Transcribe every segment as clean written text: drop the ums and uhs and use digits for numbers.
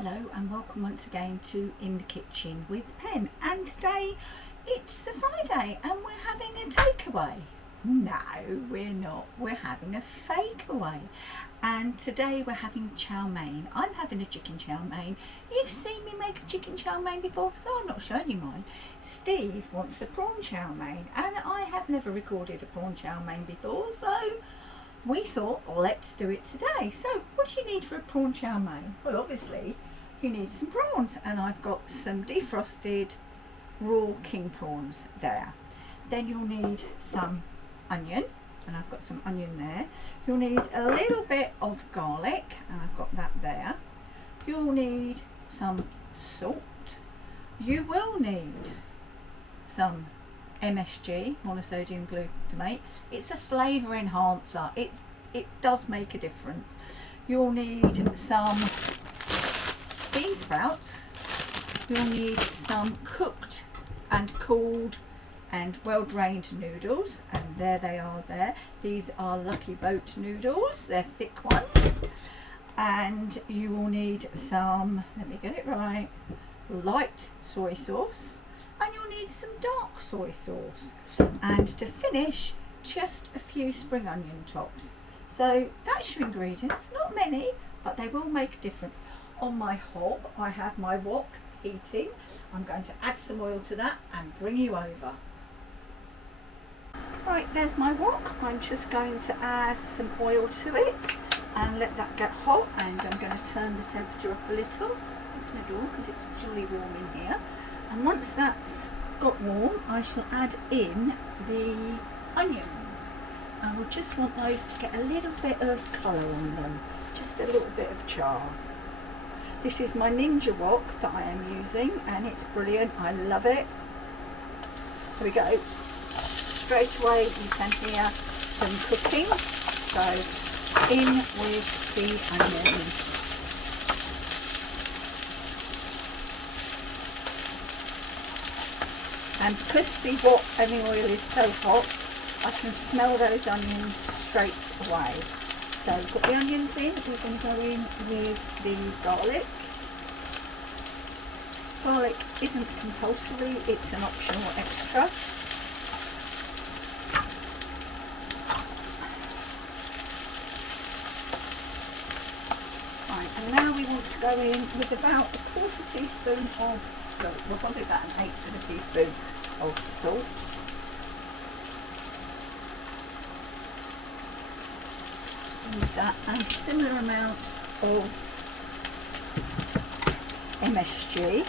Hello and welcome once again to In the Kitchen with Pen, and today it's a Friday and we're having a takeaway. No, we're not. We're having a fakeaway, and today we're having chow mein. I'm having a chicken chow mein. You've seen me make a chicken chow mein before, so I'm not showing you mine. Steve wants a prawn chow mein, and I have never recorded a prawn chow mein before, so we thought, let's do it today. So what do you need for a prawn chow mein? Well, obviously you need some prawns, and I've got some defrosted raw king prawns there. Then you'll need some onion, and I've got some onion there. You'll need a little bit of garlic, and I've got that there. You'll need some salt. You will need some MSG, monosodium glutamate. It's a flavour enhancer. It does make a difference. You'll need some bean sprouts. You'll need some cooked and cooled and well drained noodles, and there they are there. These are Lucky Boat noodles. They're thick ones. And you will need some, let me get it right, light soy sauce. And you'll need some dark soy sauce, and to finish, just a few spring onion tops. So that's your ingredients. Not many, but they will make a difference. On my hob I have my wok heating. I'm going to add some oil to that and bring you over. Right, there's my wok. I'm just going to add some oil to it and let that get hot, and I'm going to turn the temperature up a little. Open the door because it's jolly warm in here. And once that's got warm, I shall add in the onions. And we'll just want those to get a little bit of colour on them, just a little bit of char. This is my Ninja wok that I am using, and it's brilliant. I love it. Here we go. Straight away you can hear some cooking. So in with the onions. And because the wok and the oil is so hot, I can smell those onions straight away. So we've got the onions in. We're going to go in with the garlic. Garlic isn't compulsory, it's an optional extra. Right, and now we want to go in with about a quarter teaspoon of salt. Well, probably about an eighth of a teaspoon of salt. Use that, and a similar amount of MSG.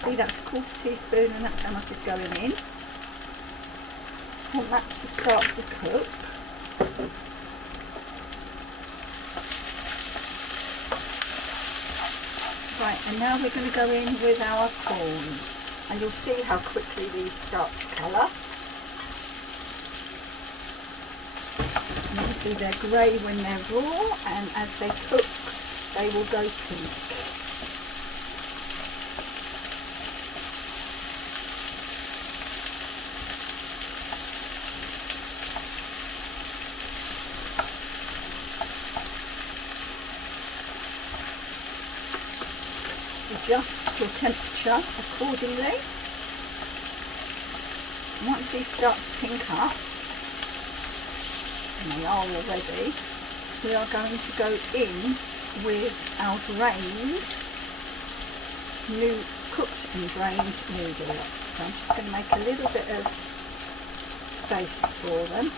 See, that's a quarter teaspoon, and that's how much is going in. Want that to start to cook. Right, and now we're going to go in with our prawns, and you'll see how quickly these start to colour. And obviously they're grey when they're raw, and as they cook they will go pink. Adjust your temperature accordingly. Once these start to pink up, and they are already, we are going to go in with our cooked and drained noodles. So I'm just going to make a little bit of space for them.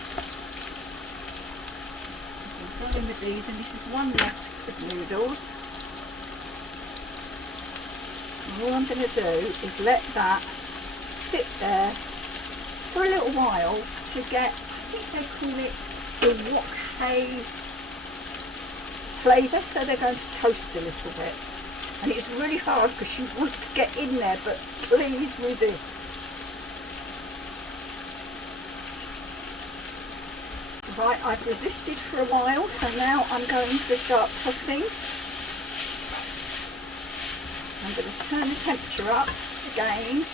We'll go in with these, and this is one less of noodles. And all I'm going to do is let that sit there for a little while to get, I think they call it the wok flavour, so they're going to toast a little bit. And it's really hard because you want to get in there, but please resist. Right, I've resisted for a while, so now I'm going to start tossing. I'm going to turn the temperature up again.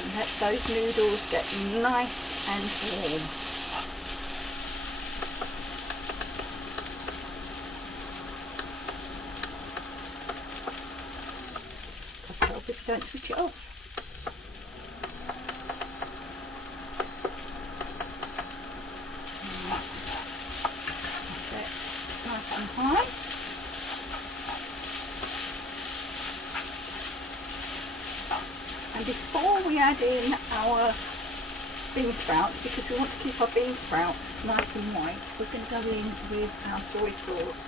And let those noodles get nice and warm. if you don't switch it off. That's it, nice and high. And before we add in our bean sprouts, because we want to keep our bean sprouts nice and white, we're going to go in with our soy sauce,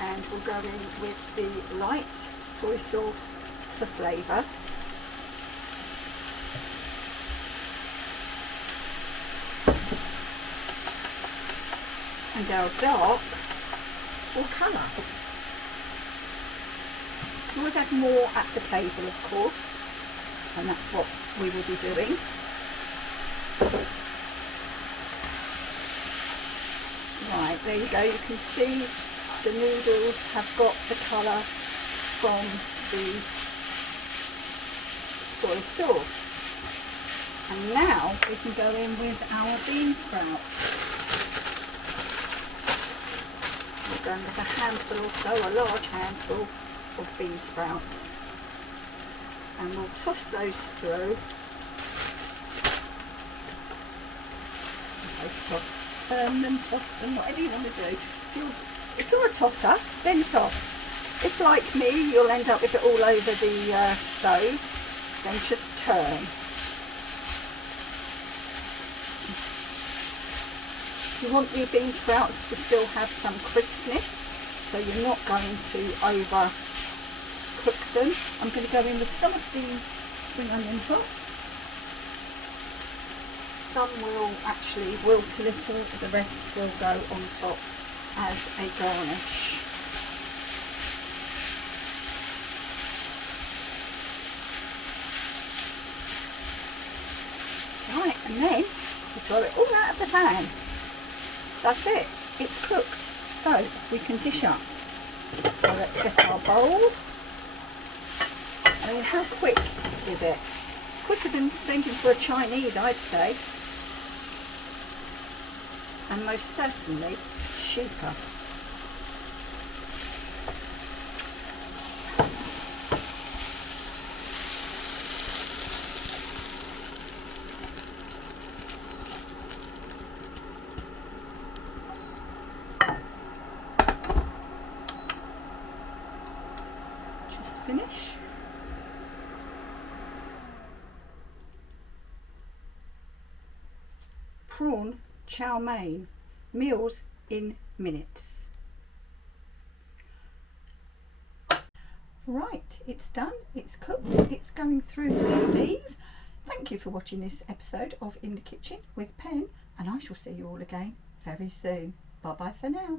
and we'll go in with the light soy sauce for flavour. And our dark for colour. You can always add more at the table, of course, and that's what we will be doing. Right, there you go, you can see the noodles have got the colour from the soy sauce. And now we can go in with our bean sprouts. We're going with a handful or so, a large handful of bean sprouts. And we'll toss those through. Turn them, toss them, whatever you want to do. If you're a tosser, then toss. If, like me, you'll end up with it all over the stove, then just turn. You want your bean sprouts to still have some crispness, so you're not going to over cook them. I'm going to go in with some of the spring onion tops. Some will actually wilt a little, the rest will go on top as a garnish. Right, and then we throw it all out of the pan. That's it, it's cooked. So we can dish up. So let's get our bowl. I mean, how quick is it? Quicker than sending for a Chinese, I'd say. And most certainly cheaper. Just finish. Prawn Chow Mein, meals in minutes. Right, it's done, it's cooked, it's going through to Steve. Thank you for watching this episode of In the Kitchen with Pen, and I shall see you all again very soon. Bye bye for now.